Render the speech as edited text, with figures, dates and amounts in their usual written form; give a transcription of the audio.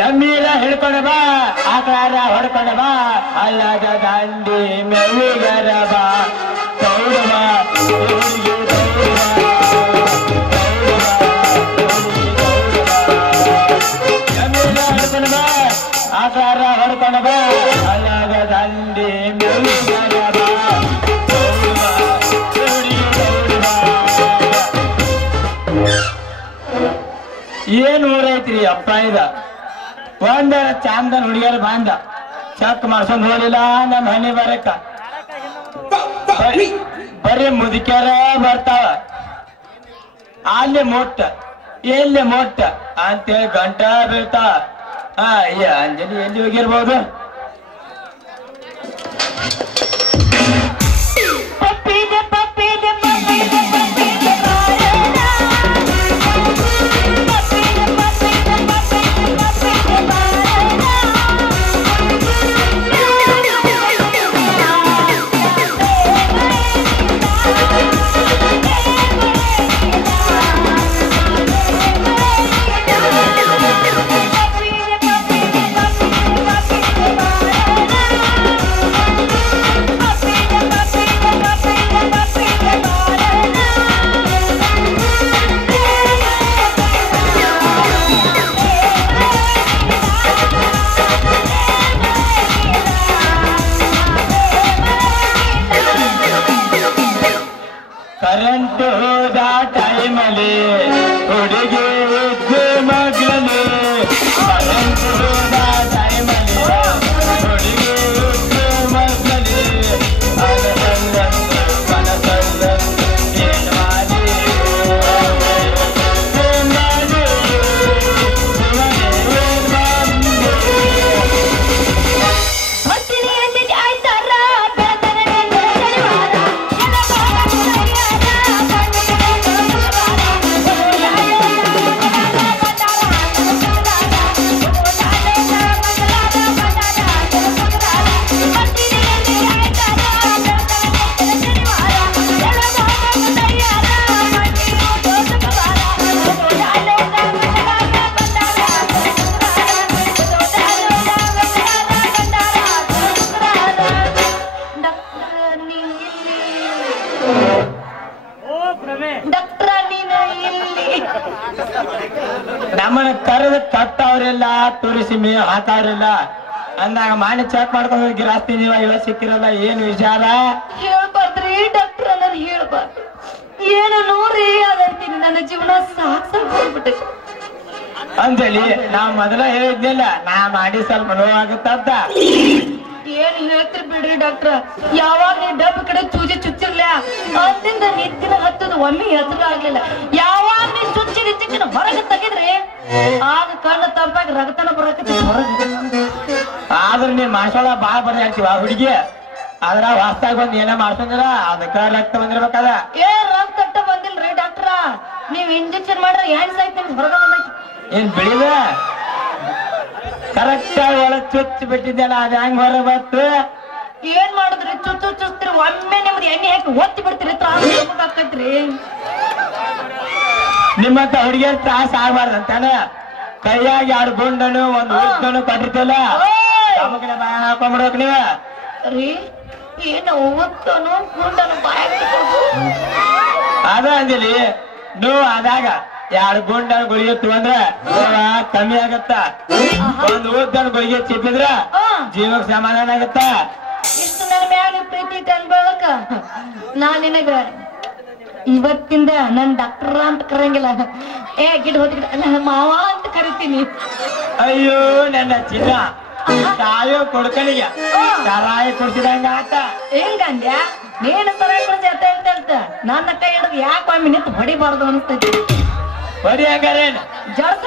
ಎಮ್ಮೀರ ಹಿಡ್ಕೊಂಡ ಬಾ ಆಕಾರ ಹೊಡ್ಕೊಂಡ ಬಾ ಅಲ್ಲದ ದಂಡಿ ಮೆವಿಗರ ಬಾ ದೌಡವ ಊರಿಗೆ ಎಮ್ಮೀರ ಹಿಡ್ಕೊಂಡ ಬಾ ಆಕಾರ ಹೊಡ್ಕೊಂಡ ಬಾ ಅಲ್ಲದ ದಂಡಿ ಮೆವಿಗರ ಬಾ ಏನ್ ಊರೈತ್ರಿ ಅಪ್ಪ ಇದ ಒಂದ ಚಾಂದನ್ ಹುಡುಗಿಯರು ಬಾಂಧ ಚೆಕ್ ಮಾಡ್ಸೊಂಡ್ ಹೋಲಿಲ್ಲ ನಮ್ಮ ಹನಿ ಬರಕ್ಕ ಬರೀ ಮುದುಕ್ಯಾರ ಬರ್ತಾವ ಅಲ್ಲಿ ಮೊಟ್ಟ ಎಲ್ಲಿ ಮೊಟ್ಟ ಅಂತೇಳಿ ಗಂಟ ಬೀಳ್ತಾವ ಅಂಜಲಿ ಎಲ್ಲಿ ಹೋಗಿರ್ಬೋದು ಕರೆಂಟ್ ಹೋದ ಟೈಮಲ್ಲಿ ಹುಡುಗಿ ಇದ್ದು ಮಗ್ಳಲ್ಲಿ ಕರೆಂಟ್ ಹೋದ ಟೈಮಲ್ಲಿ ಹುಡುಗಿ ಇದ್ದು ಮಗ್ಳಲ್ಲಿ ಮನಸಲ್ಲಂದು ಮನಸಲ್ಲಂದು ಏನ್ ಮಾಡಿ ನಮ್ಮನ್ನ ಕರೆದ ಕಟ್ಟವ್ರಿಲ್ಲ ತುರಿಸಿ ಮೇ ಹಾಕವ್ರಿಲ್ಲ ಅಂದಾಗ ಮಾಡಿ ಚೆಕ್ ಮಾಡ್ಕೊಂಡು ಹೋಗಿ ಗಿರಾಸ್ತಿ ನೀವ ಇವ ಸಿಕ್ಕಿರಲ್ಲ ಏನ್ ವಿಚಾರ ಹೇಳ್ಬಾರ್ದ್ರಿ ಡಾಕ್ಟರ್ ಅನ್ನೋದು ಹೇಳ್ಬಾರ್ದು ಏನು ನೋಡ್ರಿ ಅದಂತೀನಿ ನನ್ನ ಜೀವನ ಸಾಕ್ ಹೋಗ್ಬಿಟ್ಟೆ ಅಂಜಲಿ ನಾವ್ ಮೊದಲ ಹೇಳಿದ್ನಿಲ್ಲ ನಾ ಮಾಡಿ ಸ್ವಲ್ಪ ನೋವಾಗುತ್ತ ಏನ್ ಹೇಳ್ತಿರ್ ಬಿಡ್ರಿ ಡಾಕ್ಟರ್ ಯಾವಾಗ ನೀ ಡಬ್ಬ ಕಡೆ ಚೂಜಿ ಚುಚ್ಚಿರ್ಲ ಅಲ್ಲಿಂದ ನಿತ್ತಿನ ಹತ್ತದ ಒಮ್ಮೆ ಹೆಸರು ಆಗ್ಲಿಲ್ಲ ಯಾವಾಗ ನೀ ಚುಚ್ಚಿ ಚಿಕ್ಕಿನ ಹೊರಗೆ ತೆಗಿದ್ರಿ ಆಗ ಕಣ್ಣು ತಂಪಾಗಿ ರಗತನ ಬರಕತ್ತಿ ಹೊರಗೆ ಆದ್ರ ನೀನ್ ಮಾಡ್ಸೋಳ ಬಾಳ ಬರೀ ಆಗ್ತೀವ ಆ ಹುಡುಗಿ ಅದ್ರ ವಾಸ್ತಾಗ ಬಂದ್ ಏನ ಮಾಡ್ಸಂದ್ರ ಅದಕ್ಕ ರಕ್ತ ಬಂದಿರ್ಬೇಕದ ರಕ್ತ ಬಂದಿಲ್ರಿ ಡಾಕ್ಟ್ರ ನೀವ್ ಇಂಜೆಕ್ಷನ್ ಮಾಡ್ರೆ ಏನ್ ಸಾಯ್ತು ನಿಮ್ಗೆ ಹೊರಗ ಬಂದೈತಿ ಏನ್ ಬೆಳಿದ ಕರೆಕ್ಟ್ ಆಗಿ ಒಳಗ್ ಚುಚ್ಚಿ ಬಿಟ್ಟಿದ್ದೆಲ್ಲ ಅದ ಹೆಂಗ್ ಹೊರಗೆ ಬತ್ತು ಏನ್ ಮಾಡುದ್ರಿ ಚುಚ್ಚಿರಿ ಒಮ್ಮೆ ನಿಮ್ದು ಎಣ್ಣೆ ಹಾಕಿ ಒತ್ತಿ ಬಿಡ್ತೀರಿ ಆಕತ್ರಿ ನಿಮ್ಮಂತ ಹುಡುಗಿಯರ್ ತ್ರಾಸ ಆಗ್ಬಾರ್ದಂತಾನ ಕೈಯಾಗ 2 ಗುಂಡನು 1 ಉದ್ದನು ಕಟ್ಟಿರ್ತಲ್ಲ ನಮಗಡೆ ಬಾಯ ಹಾಕೊಂಡ್ಬಿಡ್ಬೇಕು ನೀವ ರೀ ಏನು ಒತ್ತನು ಗುಂಡನು ಬಾಯ ಅದ ಅಂಜಲಿ ನೋವು ಆದಾಗ 2 ಗುಂಡನ ಗುಳಿಗೆ ತಗೊಂಡ್ರ ಕಮ್ಮಿ ಆಗತ್ತ 1 ಉದ್ದನ ಗುಳಿಗೆ ಚಿಪ್ಪಿದ್ರ ಜೀವಕ್ಕೆ ಸಮಾಧಾನ ಆಗತ್ತ ಇಷ್ಟು ನನ್ನ ಮ್ಯಾಲ ಪ್ರೀತಿ ಕಣ್ಬಳಕ ನಾ ನಿನಗ ಇವತ್ತಿಂದ ನನ್ ಡಾಕ್ಟರ್ ಅಂತ ಕರಂಗಿಲ್ಲ ಗಿಡ ಹೋದ ಮಾವ ಅಂತ ಕರಿತೀನಿ ಅಯ್ಯೋ ನನ್ನ ಚಿನ್ನ ಸಾಯೋ ಕೊಡ್ಕಣಿಗೆ ಸರಾಯಿ ಕುಡ್ಸಿದಂಗ ಆತ ಹೆಂಗಂದ್ಯಾ ನೀನು ಸರಾಯಿ ಕುಡ್ಸಿ ಅಂತ ನನ್ನ ಕೈ ಹಿಡಿದು ಯಾಕೆ ಒಮ್ಮೆ ನಿಂತು ಹೊಡಿಬಾರ್ದು ಅನಿಸ್ತೈತಿ ಹೊಡಿ ಹಂಗಾರೇನು ಜರ್ಸ